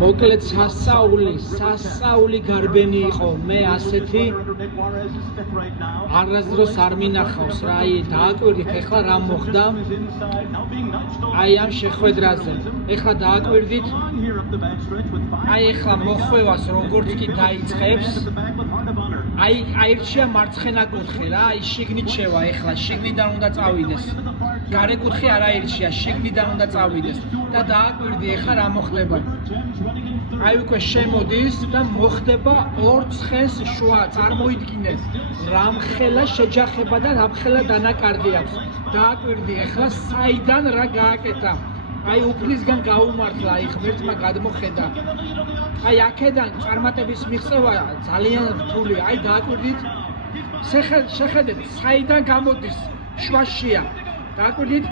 მოკლედ სასწაული გარბენი იყო მე ასეთი არასდროს არ მინახავს რა აი დააკვირდით ეხლა რა მოხდა აი ამ შეხვედრაზე ეხლა დააკვირდით აი ეხლა მოხვევას როგორც კი დაიწყებს აი აირჩია მარცხენა კუთხე რა აი შიგნით შევა ეხლა შიგნიდან უნდა წავიდეს გარე კუთხე არ აირჩია შიგნიდან უნდა წავიდეს და დააკვირდი ეხლა რა მოხდება აი უკვე შემოდის და მოხდება ორ ცხენს შუა წარმოიდგინეს რამხელა შეჯახება და რამხელა დანაკარგი აქვს დააკვირდი ეხლა საიდან რა გააკეთა აი უფლისგან გაუმართლა აი ღმერთმა გადმოხედა აი აქედან წარმატების მიღწევა ძალიან რთული აი დააკვირდით შეხედეთ საიდან გამოდის შვაშია დააკვირდით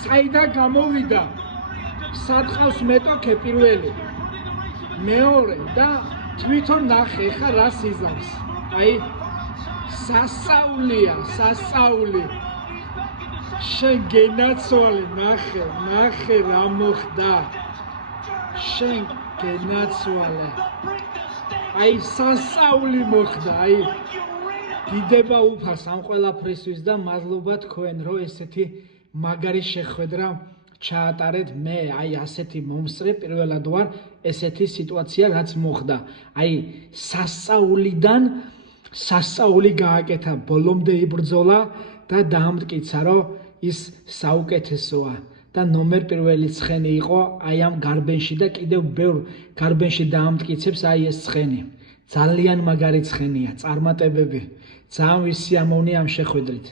საიდან გამოვიდა სადყავს მეტოქე პირველი მეორე და თვითონ ნახე ხა რა სიზამს აი სასწაული შენ გენაცვალე ნახე რა მოხდა შენ გენაცვალე აი სასწაული მოხდა აი დიდება უფას ამ ყველაფრისთვის და მადლობა თქვენ რომ ესეთი მაგარი შეხვედრა ჩაატარეთ მე აი ასეთი მომსწრე პირველად ვარ ესეთი სიტუაცია რაც მოხდა აი სასწაული გააკეთა ბოლომდე იბრძოლა და დაამტკიცა რომ ის საუკეთესოა და ნომერ პირველი ცხენი იყო აი ამ გარბენში და კიდევ ბევრ გარბენში დაამტკიცებს აი ეს ცხენი ძალიან მაგარი ცხენია წარმატებები ძალიან ვისიამოვნე ამ შეხვედრით